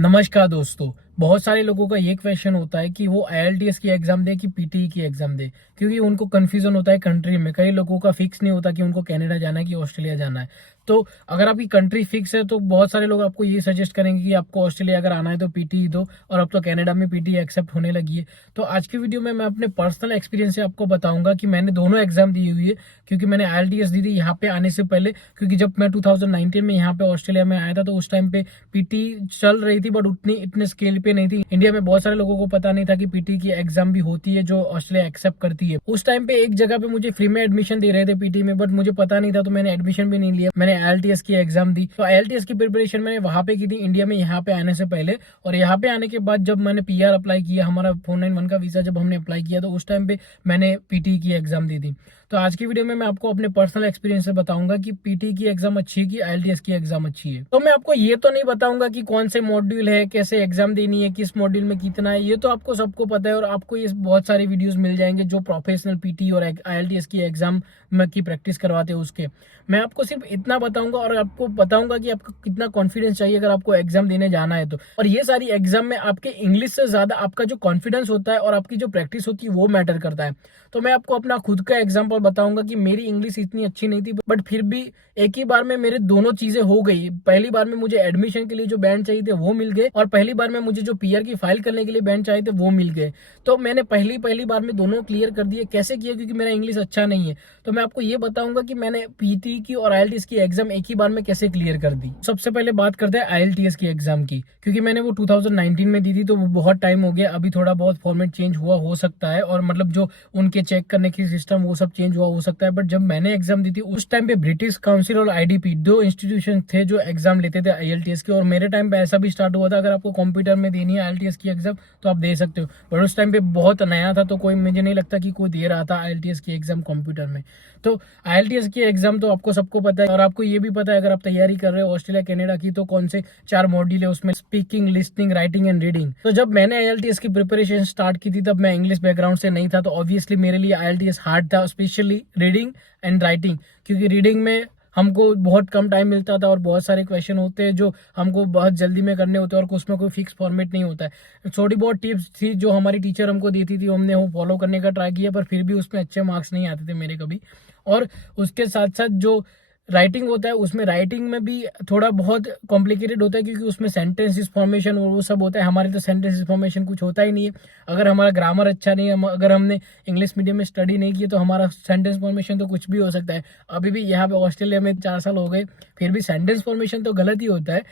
नमस्कार दोस्तों। बहुत सारे लोगों का ये क्वेश्चन होता है कि वो आईएलटीएस की एग्जाम दे कि पीटीई की एग्जाम दे, क्योंकि उनको कंफ्यूजन होता है कंट्री में। कई लोगों का फिक्स नहीं होता कि उनको कनाडा जाना है कि ऑस्ट्रेलिया जाना है। तो अगर आपकी कंट्री फिक्स है तो बहुत सारे लोग आपको ये सजेस्ट करेंगे कि आपको ऑस्ट्रेलिया अगर आना है तो पीटीई दो, और अब तो कनाडा में पीटीई एक्सेप्ट होने लगी है। तो आज की वीडियो में मैं अपने पर्सनल एक्सपीरियंस से आपको बताऊंगा कि मैंने दोनों एग्जाम दी हुई है, क्योंकि मैंने आईएलटीएस दी थी यहाँ पे आने से पहले। क्योंकि जब मैं 2019 में यहाँ पे ऑस्ट्रेलिया में आया था तो उस टाइम पे पीटी चल रही थी, बट उतनी इतने स्केल पे नहीं थी। इंडिया में बहुत सारे लोगों को पता नहीं था कि पीटी की एग्जाम भी होती है जो ऑस्ट्रेलिया एक्सेप्ट करती है। उस टाइम पे एक जगह पे मुझे फ्री में एडमिशन दे रहे थे पीटी में, बट मुझे पता नहीं था तो मैंने एडमिशन भी नहीं लिया। मैंने आईएलटीएस की एग्जाम दी। तो आईएलटीएस की प्रिपरेशन मैंने वहां पे की थी, इंडिया में यहाँ पे आने से पहले। और यहाँ पे आने के बाद जब मैंने पीआर अप्लाई किया, हमारा 491 का वीजा जब हमने अप्लाई किया, तो उस टाइम पे मैंने पीटी की एग्जाम दी थी। तो आज की वीडियो में मैं आपको अपने पर्सनल एक्सपीरियंस से बताऊंगा कि पीटी की एग्जाम अच्छी है कि आईएलटीएस की एग्जाम अच्छी है। तो मैं आपको ये तो नहीं बताऊंगा कि कौन से मॉड्यूल है, कैसे एग्जाम देनी है, किस मॉड्यूल में कितना है, ये तो आपको सबको पता है। और आपको ये बहुत सारे वीडियोस मिल जाएंगे जो प्रोफेशनल पीटी और आईएलटीएस की एग्जाम में की प्रैक्टिस करवाते हैं उसके। मैं आपको सिर्फ इतना बताऊंगा और आपको बताऊंगा कि आपको कितना कॉन्फिडेंस चाहिए अगर आपको एग्जाम देने जाना है तो। और ये सारी एग्जाम में आपके इंग्लिश से ज्यादा आपका जो कॉन्फिडेंस होता है और आपकी जो प्रैक्टिस होती है वो मैटर करता है। तो मैं आपको अपना खुद का एग्जाम्पल बताऊंगा कि मेरी इंग्लिश इतनी अच्छी नहीं थी, बट फिर भी एक ही बार में मेरे दोनों चीजें हो गई। पहली बार में मुझे एडमिशन के लिए जो बैंड चाहिए थे वो मिल गए, और पहली बार में मुझे जो पीआर की फाइल करने के लिए बैंड चाहिए थे वो मिल गए। तो मैंने पहली बार में दोनों क्लियर कर दिए। कैसे किया? क्योंकि मेरा इंग्लिश अच्छा नहीं है। तो मैं आपको ये बताऊंगा कि मैंने पीटी की और आईएलटीएस की एग्जाम एक ही बार में कैसे क्लियर कर दी। सबसे पहले बात करते हैं आईएलटीएस की एग्जाम की, क्योंकि मैंने वो 2019 में दी थी तो वो बहुत टाइम हो गया। अभी थोड़ा बहुत फॉर्मेट चेंज हुआ हो सकता है, और मतलब जो उनके चेक करने की सिस्टम वो सब चेंज हुआ हो सकता है। बट जब मैंने एग्जाम दी थी उस टाइम पे ब्रिटिश काउंसिल और आईडीपी दो इंस्टीट्यूशन थे जो एग्जाम लेते थे आईएलटीएस की। और मेरे टाइम पे ऐसा भी स्टार्ट हुआ था, अगर आपको कंप्यूटर में देनी है आईएलटीएस की एग्जाम तो आप दे सकते हो। बट उस टाइम पे बहुत नया था तो कोई, मुझे नहीं लगता कि कोई दे रहा था आईएलटीएस की एग्जाम कंप्यूटर में। तो आईएलटीएस की एग्जाम तो आपको सबको पता है, और आपको ये भी पता है अगर आप तैयारी कर रहे हो ऑस्ट्रेलिया कनाडा की तो कौन से 4 मॉड्यूल है उसमें, speaking, listening, writing and reading. तो जब मैंने आईएलटीएस की प्रिपरेशन स्टार्ट की थी तब मैं इंग्लिश बैकग्राउंड से नहीं था, तो ऑब्वियसली मेरे लिए आईएलटीएस हार्ड था, स्पेशली रीडिंग एंड राइटिंग। क्योंकि रीडिंग में हमको बहुत कम टाइम मिलता था और बहुत सारे क्वेश्चन होते हैं जो हमको बहुत जल्दी में करने होते हैं, और उसमें कोई फिक्स फॉर्मेट नहीं होता है। थोड़ी बहुत टिप्स थी जो हमारी टीचर हमको देती थी, हमने वो फॉलो करने का ट्राई किया, पर फिर भी उसमें अच्छे मार्क्स नहीं आते थे मेरे कभी। और उसके साथ साथ जो राइटिंग होता है उसमें, राइटिंग में भी थोड़ा बहुत कॉम्प्लिकेटेड होता है, क्योंकि उसमें सेंटेंस फॉर्मेशन और वो सब होता है। हमारे तो सेंटेंस फॉर्मेशन कुछ होता ही नहीं है। अगर हमारा ग्रामर अच्छा नहीं है, अगर हमने इंग्लिश मीडियम में स्टडी नहीं की तो हमारा सेंटेंस फॉर्मेशन तो कुछ भी हो सकता है। अभी भी यहाँ पे ऑस्ट्रेलिया में 4 साल हो गए, फिर भी सेंटेंस फॉर्मेशन तो गलत ही होता है।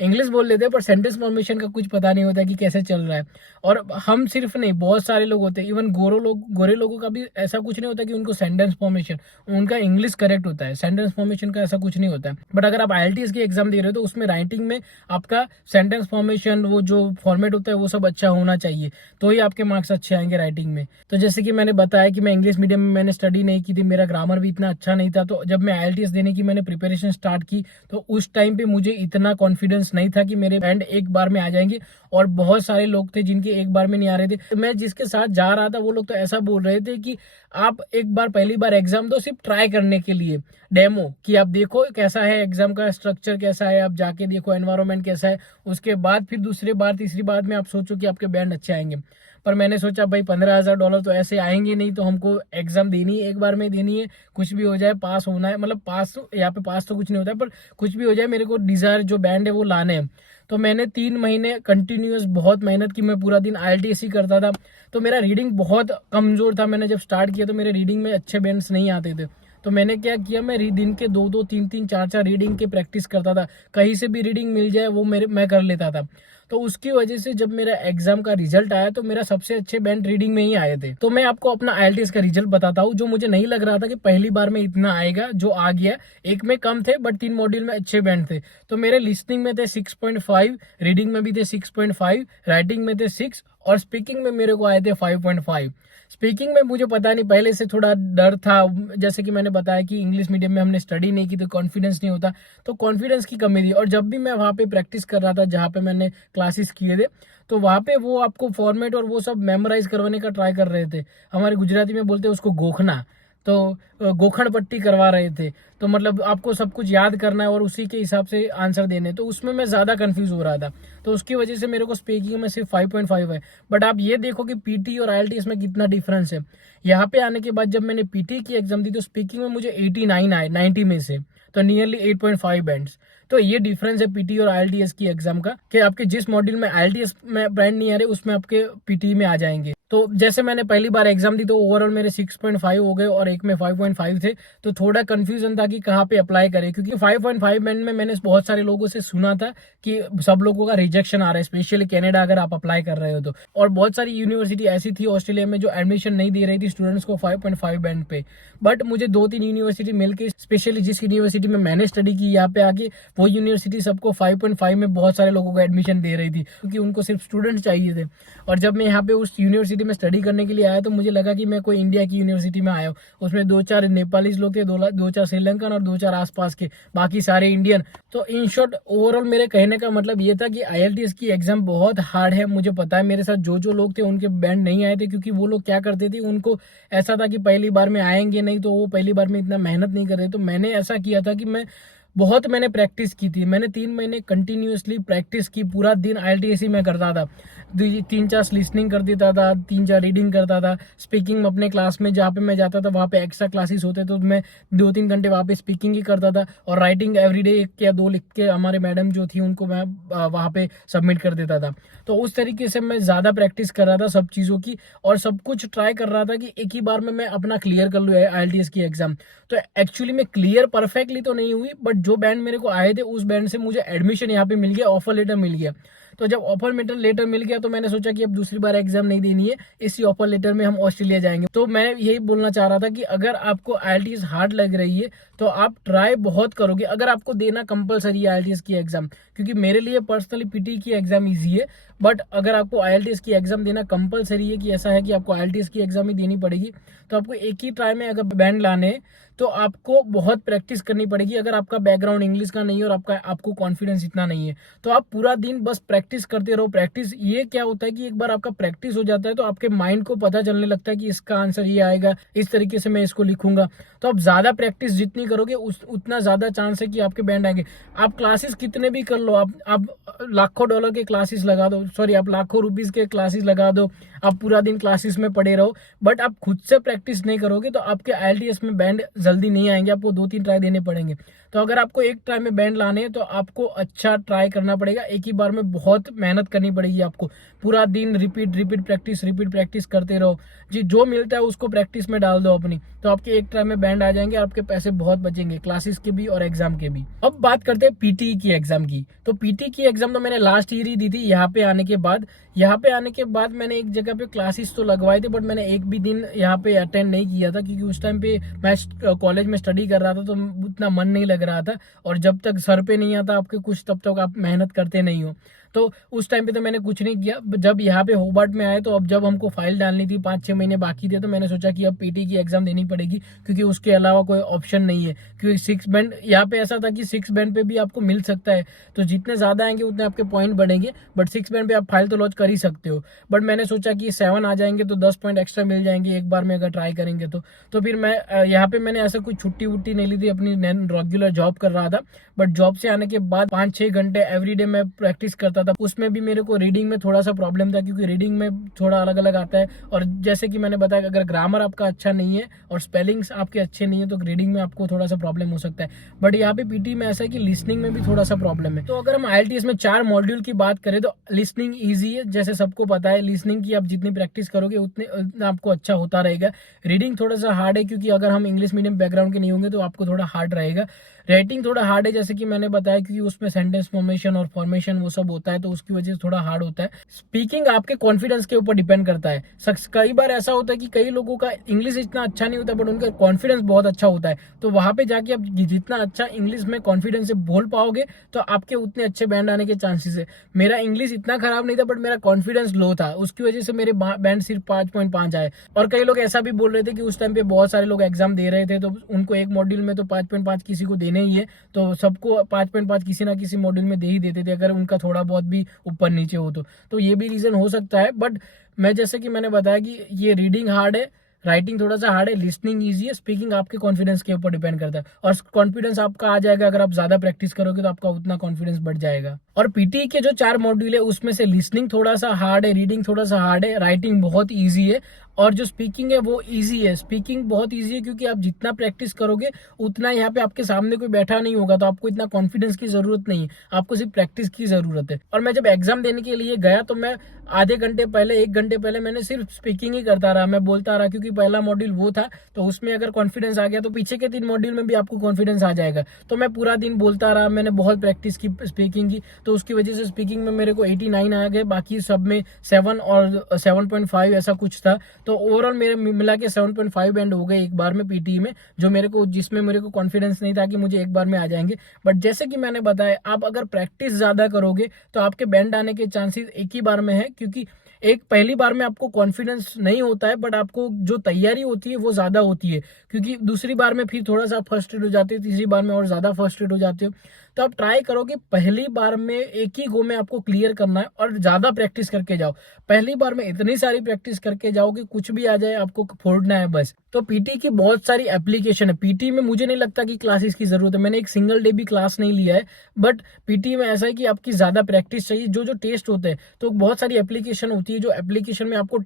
इंग्लिश बोल लेते हैं पर सेंटेंस फॉर्मेशन का कुछ पता नहीं होता कि कैसे चल रहा है। और हम सिर्फ नहीं, बहुत सारे लोग होते हैं, इवन गोरे लोगों का भी ऐसा कुछ नहीं होता कि उनको सेंटेंस फॉर्मेशन, उनका इंग्लिश करेक्ट होता है, सेंटेंस फॉर्मेशन का ऐसा कुछ नहीं होता है। बट अगर आप आईएलटीएस की एग्जाम दे रहे हो तो उसमें राइटिंग में आपका सेंटेंस फॉर्मेशन, वो जो फॉर्मेट होता है वो सब अच्छा होना चाहिए, तो ही आपके मार्क्स अच्छे आएंगे राइटिंग में। तो जैसे कि मैंने बताया कि मैं इंग्लिश मीडियम में मैंने स्टडी नहीं की थी, मेरा ग्रामर भी इतना अच्छा नहीं था। तो जब मैं आईएलटीएस देने की मैंने प्रिपरेशन स्टार्ट की तो उस टाइम पे मुझे इतना कॉन्फिडेंस नहीं था कि मेरे बैंड एक बार में आ जाएंगे। और बहुत सारे लोग थे जिनके एक बार में नहीं आ रहे थे। तो मैं जिसके साथ जा रहा था वो लोग तो ऐसा बोल रहे थे कि आप एक बार, पहली बार एग्जाम दो सिर्फ ट्राई करने के लिए, डेमो, कि आप देखो कैसा है एग्जाम का स्ट्रक्चर, कैसा है, आप जाके देखो एनवायरनमेंट कैसा है, उसके बाद फिर दूसरी बार तीसरी बार में आप सोचो कि आपके बैंड अच्छे आएंगे। पर मैंने सोचा भाई $15,000 तो ऐसे आएंगे नहीं, तो हमको एग्जाम देनी है, एक बार में देनी है, कुछ भी हो जाए पास होना है। मतलब पास, यहाँ पे पास तो कुछ नहीं होता है, पर कुछ भी हो जाए मेरे को डिजायर जो बैंड है वो लाने हैं। तो मैंने 3 महीने कंटिन्यूअस बहुत मेहनत की, मैं पूरा दिन आईएलटीएस ही करता था। तो मेरा रीडिंग बहुत कमजोर था। मैंने जब स्टार्ट किया तो मेरे रीडिंग में अच्छे बैंड्स नहीं आते थे। तो मैंने क्या किया, मैं दिन के 2-2, 3-3, 4-4 रीडिंग के प्रैक्टिस करता था। कहीं से भी रीडिंग मिल जाए वो मैं कर लेता था। तो उसकी वजह से जब मेरा एग्जाम का रिजल्ट आया तो मेरा सबसे अच्छे बैंड रीडिंग में ही आए थे। तो मैं आपको अपना आईएलटीएस का रिजल्ट बताता हूँ, जो मुझे नहीं लग रहा था कि पहली बार में इतना आएगा, जो आ गया। एक में कम थे बट 3 मॉड्यूल में अच्छे बैंड थे। तो मेरे लिसनिंग में थे 6.5, रीडिंग में भी थे 6.5, राइटिंग में थे 6, और स्पीकिंग में मेरे को आए थे 5.5। स्पीकिंग में मुझे पता नहीं, पहले से थोड़ा डर था। जैसे कि मैंने बताया कि इंग्लिश मीडियम में हमने स्टडी नहीं की तो कॉन्फिडेंस नहीं होता, तो कॉन्फिडेंस की कमी थी। और जब भी मैं वहाँ पे प्रैक्टिस कर रहा था जहाँ पे मैंने क्लासेस किए थे, तो वहाँ पे वो आपको फॉर्मेट और वो सब मेमोराइज करवाने का ट्राई कर रहे थे। हमारे गुजराती में बोलते हैं उसको गोखना। तो गोखड़ पट्टी करवा रहे थे, तो मतलब आपको सब कुछ याद करना है और उसी के हिसाब से आंसर देने, तो उसमें मैं ज़्यादा कंफ्यूज हो रहा था। तो उसकी वजह से मेरे को स्पीकिंग में सिर्फ 5.5 है। बट आप ये देखो कि पीटी और आईएलटीएस में कितना डिफरेंस है। यहाँ पे आने के बाद जब मैंने पीटी की एग्जाम दी तो स्पीकिंग में मुझे 89 आए 90 में से, तो नियरली 8.5 बैंड्स। तो ये डिफरेंस है पीटी और आईएलटीएस की एग्जाम का, कि आपके जिस मॉड्यूल में आईएलटीएस में बैंड नहीं आ रहे उसमें आपके पीटी में आ जाएंगे। तो जैसे मैंने पहली बार एग्जाम दी तो ओवरऑल मेरे 6.5 हो गए और एक में 5.5 थे, तो थोड़ा कंफ्यूजन था कि कहाँ पे अप्लाई करें, क्योंकि 5.5 बैंड में मैंने बहुत सारे लोगों से सुना था कि सब लोगों का रिजेक्शन आ रहा है, स्पेशली कनाडा अगर आप अप्लाई कर रहे हो तो। और बहुत सारी यूनिवर्सिटी ऐसी थी ऑस्ट्रेलिया में जो एडमिशन नहीं दे रही थी स्टूडेंट्स को 5.5 बैंड पे। बट मुझे 2-3 यूनिवर्सिटी मिलके, स्पेशली जिस यूनिवर्सिटी में मैंने स्टडी की यहाँ पे आके, वो यूनिवर्सिटी सबको 5.5 में बहुत सारे लोगों को एडमिशन दे रही थी, क्योंकि उनको सिर्फ स्टूडेंट्स चाहिए थे। और जब मैं यहाँ पे उस यूनिवर्सिटी में स्टडी करने के लिए आया तो मुझे लगा कि मैं कोई इंडिया की यूनिवर्सिटी में आया हूँ। उसमें 2-4 नेपालीज लोग थे, 2-4 श्रीलंकन और 2-4 आसपास के, बाकी सारे इंडियन। तो इन शॉर्ट ओवरऑल मेरे कहने का मतलब ये था कि आईएलटीएस की एग्जाम बहुत हार्ड है। मुझे पता है मेरे साथ जो जो लोग थे उनके बैंड नहीं आए थे, क्योंकि वो लोग क्या करते थे, उनको ऐसा था कि पहली बार में आएंगे नहीं, तो वो पहली बार में इतना मेहनत नहीं कर रहे। तो मैंने ऐसा किया था कि मैंने प्रैक्टिस की थी। मैंने 3 महीने कंटिन्यूअसली प्रैक्टिस की, पूरा दिन आईएलटीएस ही में करता था। 3-4 लिसनिंग कर देता था, 3-4 रीडिंग करता था। स्पीकिंग अपने क्लास में जहाँ पे मैं जाता था वहाँ पे एक्स्ट्रा क्लासेस होते तो मैं 2-3 घंटे वहाँ पे स्पीकिंग ही करता था, और राइटिंग एवरीडे 1 या 2 लिख के हमारे मैडम जो थी उनको मैं वहाँ पे सबमिट कर देता था। तो उस तरीके से मैं ज़्यादा प्रैक्टिस कर रहा था सब चीज़ों की, और सब कुछ ट्राई कर रहा था कि एक ही बार में मैं अपना क्लियर कर लूँ आईएलटीएस की एग्जाम। तो एक्चुअली में क्लियर परफेक्टली तो नहीं हुई, बट जो बैंड मेरे को आए थे उस बैंड से मुझे एडमिशन यहाँ पे मिल गया, ऑफर लेटर मिल गया। तो जब ऑफर लेटर मिल गया तो मैंने सोचा कि अब दूसरी बार एग्जाम नहीं देनी है, इसी ऑफर लेटर में हम ऑस्ट्रेलिया जाएंगे। तो मैं यही बोलना चाह रहा था कि अगर आपको आईएलटीएस हार्ड लग रही है तो आप ट्राई बहुत करोगे, अगर आपको देना कंपलसरी है आईएलटीएस की एग्जाम, क्योंकि मेरे लिए पर्सनली पीटी की एग्जाम ईजी है। बट अगर आपको आईएलटीएस की एग्जाम देना कंपलसरी है, कि ऐसा है कि आपको आईएलटीएस की एग्जाम ही देनी पड़ेगी, तो आपको एक ही ट्राई में अगर बैंड लाने हैं तो आपको बहुत प्रैक्टिस करनी पड़ेगी। अगर आपका बैकग्राउंड इंग्लिश का नहीं है और आपको कॉन्फिडेंस इतना नहीं है, तो आप पूरा दिन बस प्रैक्टिस करते रहो। प्रैक्टिस ये क्या होता है कि एक बार आपका प्रैक्टिस हो जाता है तो आपके माइंड को पता चलने लगता है कि इसका आंसर ये आएगा, इस तरीके से मैं इसको लिखूंगा। तो आप ज्यादा प्रैक्टिस जितनी करोगे उतना ज्यादा चांस है कि आपके बैंड आएंगे। आप क्लासेस कितने भी कर लो, आप लाखों डॉलर के क्लासेस लगा दो, सॉरी आप लाखों रुपीज के क्लासेस लगा दो, आप पूरा दिन क्लासेस में पड़े रहो, बट आप खुद से प्रैक्टिस नहीं करोगे तो आपके आईएलटीएस में बैंड जल्दी नहीं आएंगे, आपको 2-3 ट्राई देने पड़ेंगे। तो अगर आपको एक ट्राई में बैंड लाने हैं तो आपको अच्छा ट्राई करना पड़ेगा, एक ही बार में बहुत मेहनत करनी पड़ेगी आपको। पूरा दिन रिपीट प्रैक्टिस करते रहो जी, जो मिलता है उसको प्रैक्टिस में डाल दो अपनी, तो आपके एक ट्राई में बैंड आ जाएंगे और आपके पैसे बहुत बचेंगे, क्लासेस के भी और एग्जाम के भी। अब बात करते हैं पीटी की एग्जाम की। तो पीटी की एग्जाम तो मैंने लास्ट ईयर ही दी थी। यहाँ पे आने के बाद मैंने एक जगह पे क्लासेस तो लगवाए थे, बट मैंने एक भी दिन यहाँ पे अटेंड नहीं किया था, क्योंकि उस टाइम पे मैं कॉलेज में स्टडी कर रहा था, तो उतना मन नहीं लग रहा था। और जब तक सर पे नहीं आता आपके कुछ, तब तक आप मेहनत करते नहीं हो। तो उस टाइम पे तो मैंने कुछ नहीं किया। जब यहाँ पे होबार्ट में आए, तो अब जब हमको फाइल डालनी थी, 5-6 महीने बाकी थे, तो मैंने सोचा कि अब पीटी की एग्जाम देनी पड़ेगी, क्योंकि उसके अलावा कोई ऑप्शन नहीं है। क्योंकि 6 बैंड यहाँ पे ऐसा था कि 6 बैंड पे भी आपको मिल सकता है, तो जितने ज्यादा आएंगे उतने आपके पॉइंट बढ़ेंगे, बट 6 बैंड पे आप फाइल तो लॉन्च कर ही सकते हो। बट मैंने सोचा कि 7 आ जाएंगे तो 10 पॉइंट एक्स्ट्रा मिल जाएंगे एक बार में अगर ट्राई करेंगे तो फिर मैं यहाँ पे मैंने ऐसा कोई छुट्टी वुट्टी नहीं ली थी, अपनी रेगुलर जॉब कर रहा था। बट जॉब से आने के बाद 5-6 घंटे एवरीडे मैं प्रैक्टिस करता था। उसमें भी मेरे को रीडिंग में थोड़ा सा प्रॉब्लम था, क्योंकि रीडिंग में थोड़ा अलग अलग आता है, और जैसे कि मैंने बताया अगर ग्रामर आपका अच्छा नहीं है और स्पेलिंग्स आपके अच्छे नहीं है तो रीडिंग में आपको थोड़ा सा प्रॉब्लम हो सकता है। बट यहाँ पे पीटी में ऐसा है कि लिसनिंग में भी थोड़ा सा प्रॉब्लम है। तो अगर हम आईएलटीएस में 4 मॉड्यूल की बात करें तो लिसनिंग ईजी है, जैसे सबको पता है। लिसनिंग की आप जितनी प्रैक्टिस करोगे उतना आपको अच्छा होता रहेगा। रीडिंग थोड़ा सा हार्ड है, क्योंकि अगर हम इंग्लिश मीडियम बैकग्राउंड के नहीं होंगे तो आपको थोड़ा हार्ड रहेगा। राइटिंग थोड़ा हार्ड है, जैसे कि मैंने बताया, क्योंकि उसमें सेंटेंस फॉर्मेशन और फॉर्मेशन वो सब होता है, तो उसकी वजह से थोड़ा हार्ड होता है। स्पीकिंग आपके कॉन्फिडेंस के ऊपर डिपेंड करता है। कई बार ऐसा होता है कि कई लोगों का इंग्लिश इतना अच्छा नहीं होता, बट उनका कॉन्फिडेंस बहुत अच्छा होता है। तो वहां पे जाके आप जितना अच्छा इंग्लिश में कॉन्फिडेंस से बोल पाओगे तो आपके उतने अच्छे बैंड आने के चांसेस है। मेरा इंग्लिश इतना खराब नहीं था, बट मेरा कॉन्फिडेंस लो था, उसकी वजह से मेरे बैंड सिर्फ 5.5 आए। और कई लोग ऐसा भी बोल रहे थे कि उस टाइम पे बहुत सारे लोग एग्जाम दे रहे थे, तो उनको एक मॉड्यूल में तो 5.5 किसी को देने ही है, तो सबको 5.5 किसी ना किसी मॉड्यूल में दे ही देते थे, अगर उनका थोड़ा बहुत भी ऊपर नीचे हो तो ये भी रीजन हो सकता है। बट मैं जैसे कि मैंने बताया कि ये रीडिंग हार्ड है, राइटिंग थोड़ा सा हार्ड है, लिसनिंग ईजी है, स्पीकिंग आपके कॉन्फिडेंस के ऊपर डिपेंड करता है। और कॉन्फिडेंस आपका आ जाएगा अगर आप ज्यादा प्रैक्टिस करोगे तो आपका उतना कॉन्फिडेंस बढ़ जाएगा। और पीटी के जो 4 मॉड्यूल है उसमें से लिसनिंग थोड़ा सा हार्ड है, रीडिंग थोड़ा सा हार्ड है, राइटिंग बहुत ईजी है, और जो स्पीकिंग है वो इजी है। स्पीकिंग बहुत इजी है क्योंकि आप जितना प्रैक्टिस करोगे उतना, यहाँ पे आपके सामने कोई बैठा नहीं होगा तो आपको इतना कॉन्फिडेंस की जरूरत नहीं है, आपको सिर्फ प्रैक्टिस की जरूरत है। और मैं जब एग्जाम देने के लिए गया तो मैं आधे घंटे पहले, 1 घंटे पहले मैंने सिर्फ स्पीकिंग ही करता रहा, मैं बोलता रहा, क्योंकि पहला मॉड्यूल वो था। तो उसमें अगर कॉन्फिडेंस आ गया तो पीछे के 3 मॉड्यूल में भी आपको कॉन्फिडेंस आ जाएगा। तो मैं पूरा दिन बोलता रहा, मैंने बहुत प्रैक्टिस की स्पीकिंग की, तो उसकी वजह से स्पीकिंग में मेरे को 89 आ गए, बाकी सब में 7 और 7.5 ऐसा कुछ था। तो ओवरऑल मेरे मिला के 7.5 बैंड हो गए एक बार में पीटी में, जिसमें मेरे को कॉन्फिडेंस नहीं था कि मुझे एक बार में आ जाएंगे। बट जैसे कि मैंने बताया, आप अगर प्रैक्टिस ज्यादा करोगे तो आपके बैंड आने के चांसेस एक ही बार में है, क्योंकि एक पहली बार में आपको कॉन्फिडेंस नहीं होता है, बट आपको जो तैयारी होती है वो ज्यादा होती है, क्योंकि दूसरी बार में फिर थोड़ा सा फर्स्ट एड हो जाते हो, तीसरी बार में और ज्यादा फर्स्ट एड हो जाते हो। तो आप ट्राई करो कि पहली बार में एक ही गो में आपको क्लियर करना है और ज्यादा प्रैक्टिस करके जाओ। पहली बार में इतनी सारी प्रैक्टिस करके जाओ कि कुछ भी आ जाए आपको फोड़ना है बस। तो पीटी की बहुत सारी एप्लीकेशन है। पीटी में मुझे नहीं लगता कि क्लासेस की जरूरत है, मैंने एक सिंगल डे भी क्लास नहीं लिया है। बट पीटी में ऐसा है कि आपकी ज्यादा प्रैक्टिस चाहिए। जो जो टेस्ट होते हैं तो बहुत सारी एप्लीकेशन होती है, जो एप्लीकेशन में आपको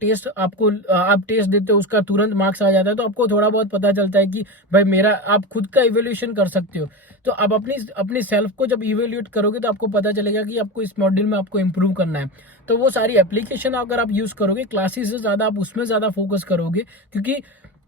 आप टेस्ट देते हो, उसका तुरंत मार्क्स आ जाता है, तो आपको थोड़ा बहुत पता चलता है कि भाई मेरा, आप खुद का इवेल्यूएशन कर सकते हो। तो आप अपनी सेल्फ को जब इवेल्यूएट करोगे तो आपको पता चलेगा कि आपको इस मॉड्यूल में आपको इंप्रूव करना है। तो वो सारी एप्लीकेशन अगर आप यूज करोगे, क्लासेस से ज्यादा आप उसमें ज्यादा फोकस करोगे, क्योंकि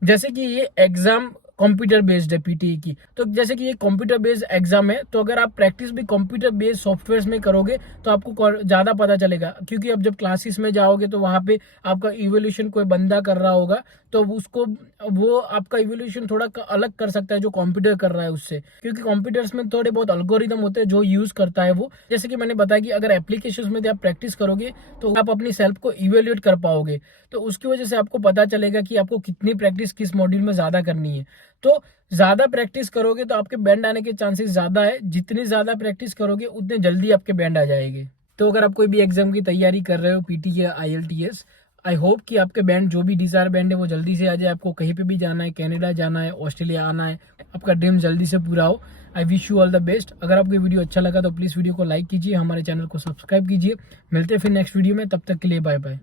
जैसे कि ये एग्जाम कंप्यूटर बेस्ड है पीटीई की, तो जैसे कि ये कंप्यूटर बेस्ड एग्जाम है, तो अगर आप प्रैक्टिस भी कंप्यूटर बेस्ड सॉफ्टवेयर में करोगे तो आपको ज्यादा पता चलेगा। क्योंकि अब जब क्लासेस में जाओगे तो वहां पे आपका इवोल्यूशन कोई बंदा कर रहा होगा, तो वो आपका इवोल्यूशन थोड़ा अलग कर सकता है जो कंप्यूटर कर रहा है उससे, क्योंकि कंप्यूटर्स में थोड़े बहुत अल्गोरिदम होते हैं जो यूज करता है वो। जैसे कि मैंने बताया कि अगर एप्लीकेशन में आप प्रैक्टिस करोगे तो आप अपनी सेल्फ को इवेल्यूएट कर पाओगे, तो उसकी वजह से आपको पता चलेगा कि आपको कितनी प्रैक्टिस किस मॉड्यूल में ज्यादा करनी है। तो ज्यादा प्रैक्टिस करोगे तो आपके बैंड आने के चांसेस ज्यादा है, जितनी ज्यादा प्रैक्टिस करोगे उतने जल्दी आपके बैंड आ जाएंगे। तो अगर आप कोई भी एग्जाम की तैयारी कर रहे हो, पीटी या IELTS, आई होप कि आपके बैंड, जो भी डिजायर बैंड है वो जल्दी से आ जाए। आपको कहीं पे भी जाना है, कनाडा जाना है, ऑस्ट्रेलिया आना है, आपका ड्रीम जल्दी से पूरा हो। I wish you all the best. अगर आपको वीडियो अच्छा लगा तो प्लीज वीडियो को लाइक कीजिए, हमारे चैनल को सब्सक्राइब कीजिए। मिलते हैं फिर नेक्स्ट वीडियो में, तब तक के लिए बाय बाय।